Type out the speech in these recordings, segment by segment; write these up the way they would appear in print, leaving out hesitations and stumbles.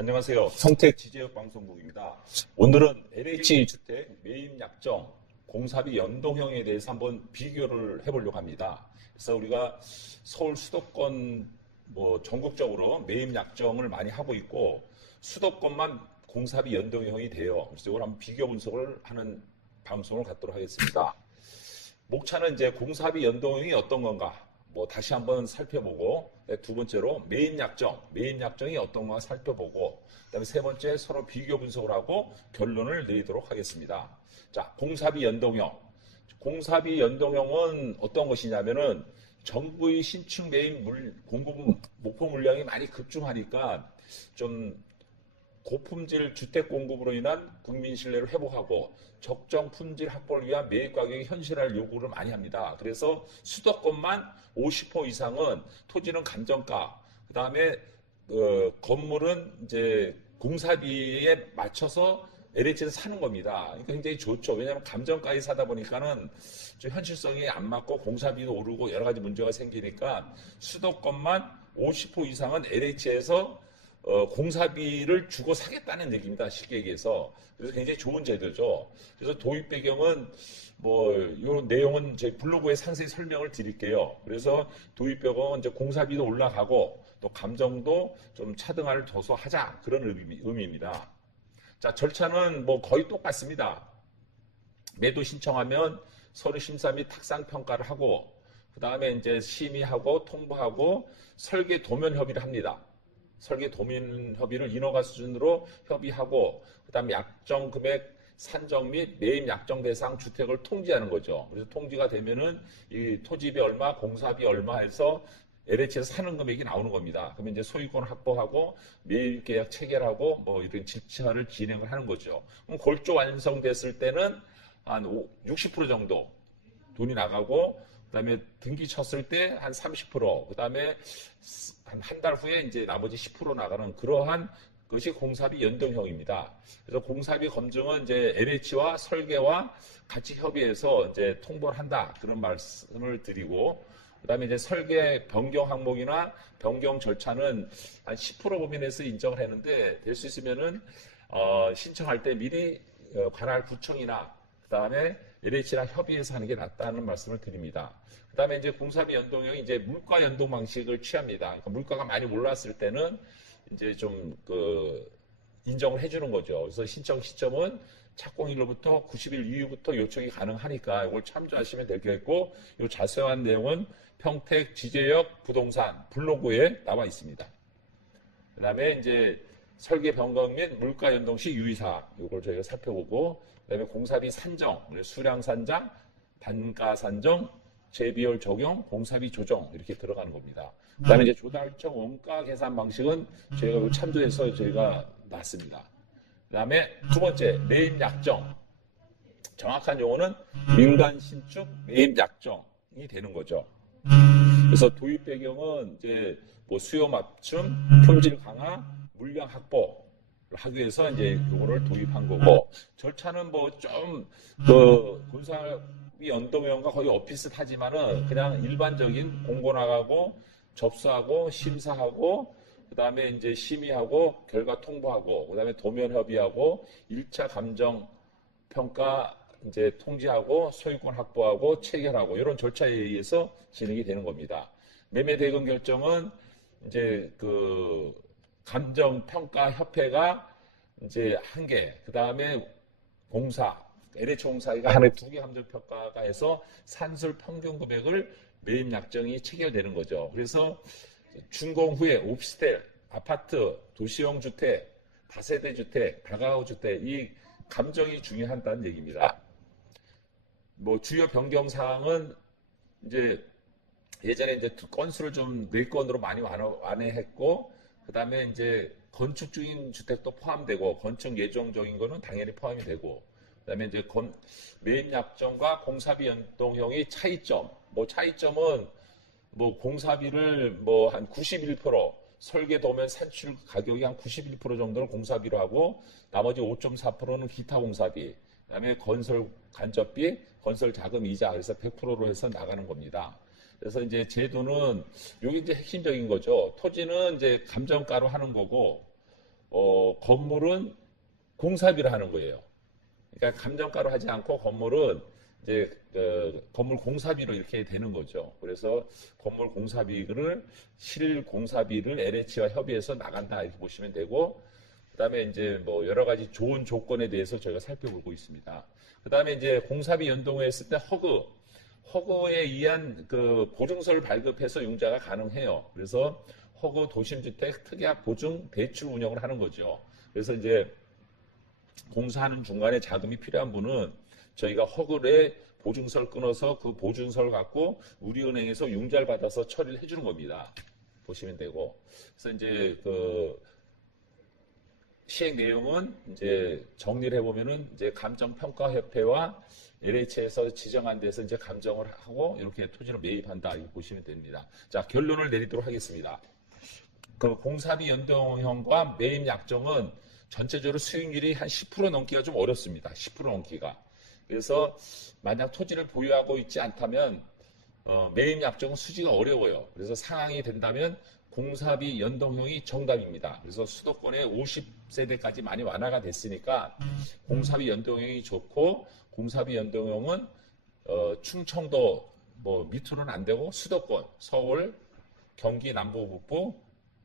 안녕하세요. 성택 지제역방송국입니다. 오늘은 LH 주택 매입 약정 공사비 연동형에 대해서 한번 비교를 해보려고 합니다. 그래서 우리가 서울 수도권 전국적으로 매입 약정을 많이 하고 있고 수도권만 공사비 연동형이 돼요. 그래서 이걸 한번 비교 분석을 하는 방송을 갖도록 하겠습니다. 목차는 이제 공사비 연동형이 어떤 건가? 다시 한번 살펴보고, 두 번째로 매입 약정이 어떤 건가 살펴보고, 그다음에 세 번째 서로 비교 분석을 하고 결론을 내리도록 하겠습니다. 자, 공사비 연동형. 공사비 연동형은 어떤 것이냐면은 정부의 신축 매입 공급 목표 물량이 많이 급증하니까 좀 고품질 주택 공급으로 인한 국민 신뢰를 회복하고 적정 품질 확보를 위한 매입 가격이 현실화를 요구를 많이 합니다. 그래서 수도권만 50% 이상은 토지는 감정가, 그 다음에 건물은 이제 공사비에 맞춰서 LH에서 사는 겁니다. 그러니까 굉장히 좋죠. 왜냐하면 감정가에 사다 보니까는 좀 현실성이 안 맞고 공사비도 오르고 여러 가지 문제가 생기니까 수도권만 50% 이상은 LH에서 공사비를 주고 사겠다는 얘기입니다. 쉽게 얘기해서. 그래서 굉장히 좋은 제도죠. 그래서 도입 배경은 이런 내용은 제 블로그에 상세히 설명을 드릴게요. 그래서 도입 배경은 이제 공사비도 올라가고 또 감정도 좀 차등화를 둬서 하자, 그런 의미입니다. 자, 절차는 거의 똑같습니다. 매도 신청하면 서류 심사 및 탁상 평가를 하고, 그 다음에 이제 심의하고 통보하고 설계 도면 협의를 합니다. 설계 도면 협의를 인허가 수준으로 협의하고, 그 다음에 약정 금액 산정 및 매입 약정 대상 주택을 통지하는 거죠. 그래서 통지가 되면은 이 토지비 얼마, 공사비 얼마 해서 LH에서 사는 금액이 나오는 겁니다. 그러면 이제 소유권 확보하고 매입 계약 체결하고 이런 절차를 진행을 하는 거죠. 그럼 골조 완성됐을 때는 한 60% 정도 돈이 나가고, 그다음에 등기 쳤을 때 한 30%, 그다음에 한 달 후에 이제 나머지 10% 나가는 그러한 것이 공사비 연동형입니다. 그래서 공사비 검증은 이제 LH와 설계와 같이 협의해서 이제 통보를 한다, 그런 말씀을 드리고, 그다음에 이제 설계 변경 항목이나 변경 절차는 한 10% 범위 내에서 인정을 했는데, 될 수 있으면은 신청할 때 미리 관할 구청이나 그다음에 LH랑 협의해서 하는 게 낫다는 말씀을 드립니다. 그다음에 이제 공사비 연동형이 이제 물가 연동 방식을 취합니다. 그러니까 물가가 많이 올랐을 때는 이제 좀 인정을 해주는 거죠. 그래서 신청 시점은 착공일로부터 90일 이후부터 요청이 가능하니까 이걸 참조하시면 되겠고, 이 자세한 내용은 평택 지제역 부동산 블로그에 나와 있습니다. 그다음에 이제 설계 변경 및 물가 연동 시 유의사항, 이걸 저희가 살펴보고, 그다음에 공사비 산정, 수량 산정, 단가 산정, 재비율 적용, 공사비 조정, 이렇게 들어가는 겁니다. 그다음에 이제 조달청 원가 계산 방식은 저희가 참조해서 저희가 놨습니다. 그다음에 두 번째, 매입 약정. 정확한 용어는 민간 신축 매입 약정이 되는 거죠. 그래서 도입 배경은 이제 수요 맞춤, 품질 강화, 물량 확보를 하기 위해서 이제 이거를 도입한 거고, 절차는 공사비 연동형과 거의 비슷하지만은 그냥 일반적인 공고 나가고 접수하고 심사하고, 그다음에 이제 심의하고 결과 통보하고, 그다음에 도면 협의하고 1차 감정 평가 이제 통지하고 소유권 확보하고 체결하고, 이런 절차에 의해서 진행이 되는 겁니다. 매매 대금 결정은 이제 감정 평가 협회가 이제 한 개, 그다음에 LH 공사가 하나에 두 개 감정 평가가 해서 산술 평균 금액을 매입 약정이 체결되는 거죠. 그래서 준공 후에 오피스텔, 아파트, 도시형 주택, 다세대 주택, 다가구 주택, 이 감정이 중요하다는 얘기입니다. 주요 변경 사항은 이제 예전에 이제 건수를 좀 4건으로 많이 완화했고, 그다음에 이제 건축 중인 주택도 포함되고, 건축 예정적인 거는 당연히 포함이 되고, 그다음에 이제 매입 약정과 공사비 연동형의 차이점. 차이점은 공사비를 한 91%, 설계 도면 산출 가격이 한 91% 정도는 공사비로 하고, 나머지 5.4%는 기타 공사비, 그다음에 건설 간접비, 건설 자금 이자, 그래서 100%로 해서 나가는 겁니다. 그래서 이제 제도는 이게 이제 핵심적인 거죠. 토지는 이제 감정가로 하는 거고, 건물은 공사비를 하는 거예요. 그러니까 감정가로 하지 않고 건물은 이제 건물 공사비로 이렇게 되는 거죠. 그래서 건물 공사비를 실공사비를 LH와 협의해서 나간다 이렇게 보시면 되고, 그다음에 이제 뭐 여러 가지 좋은 조건에 대해서 저희가 살펴보고 있습니다. 그다음에 이제 공사비 연동했을 때 허그에 의한 그 보증서를 발급해서 융자가 가능해요. 그래서 허그 도심주택 특약 보증 대출 운영을 하는 거죠. 그래서 이제 공사하는 중간에 자금이 필요한 분은 저희가 허그에 보증서를 끊어서 그 보증서를 갖고 우리은행에서 융자를 받아서 처리를 해주는 겁니다. 보시면 되고. 그래서 이제 그 시행 내용은 이제 정리를 해보면은 이제 감정평가협회와 LH에서 지정한 데서 이제 감정을 하고 이렇게 토지를 매입한다 이렇게 보시면 됩니다. 자, 결론을 내리도록 하겠습니다. 그 공사비 연동형과 매입 약정은 전체적으로 수익률이 한 10% 넘기가 좀 어렵습니다. 10% 넘기가. 그래서 만약 토지를 보유하고 있지 않다면 매입 약정은 수지가 어려워요. 그래서 상황이 된다면 공사비 연동형이 정답입니다. 그래서 수도권에 50세대까지 많이 완화가 됐으니까 공사비 연동형이 좋고, 공사비 연동형은 충청도 뭐 밑으로는 안 되고 수도권, 서울, 경기 남부 북부,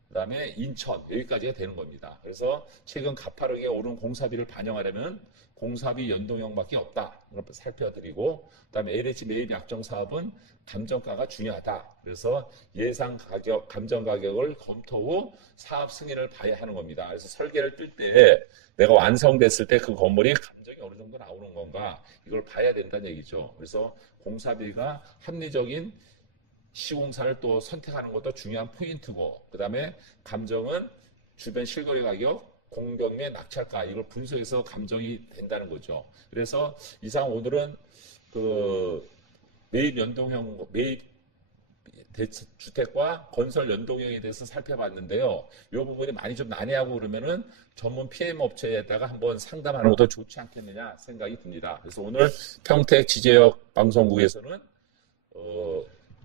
그다음에 인천 여기까지가 되는 겁니다. 그래서 최근 가파르게 오른 공사비를 반영하려면 공사비 연동형밖에 없다. 이걸 살펴드리고, 그다음에 LH 매입 약정 사업은 감정가가 중요하다. 그래서 예상 가격, 감정 가격을 검토 후 사업 승인을 봐야 하는 겁니다. 그래서 설계를 뜰 때 내가 완성됐을 때 그 건물이 감정이 어느 정도 나오는 건가 이걸 봐야 된다는 얘기죠. 그래서 공사비가 합리적인 시공사를 또 선택하는 것도 중요한 포인트고, 그 다음에 감정은 주변 실거래 가격, 공경매 낙찰가 이걸 분석해서 감정이 된다는 거죠. 그래서 이상 오늘은 그 매입 연동형, 매입 주택과 건설 연동형에 대해서 살펴봤는데요. 이 부분이 많이 좀 난해하고 그러면은 전문 PM 업체에다가 한번 상담하는 것도 좋지 않겠느냐 생각이 듭니다. 그래서 오늘 평택 지제역 방송국에서는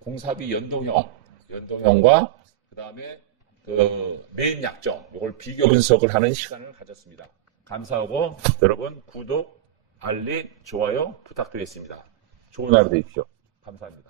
공사비 연동형과 그 다음에 그 매입 약정 이걸 비교 분석을 하는 시간을 가졌습니다. 감사하고 여러분 구독, 알림, 좋아요 부탁드리겠습니다. 좋은 하루 되십시오. 감사합니다.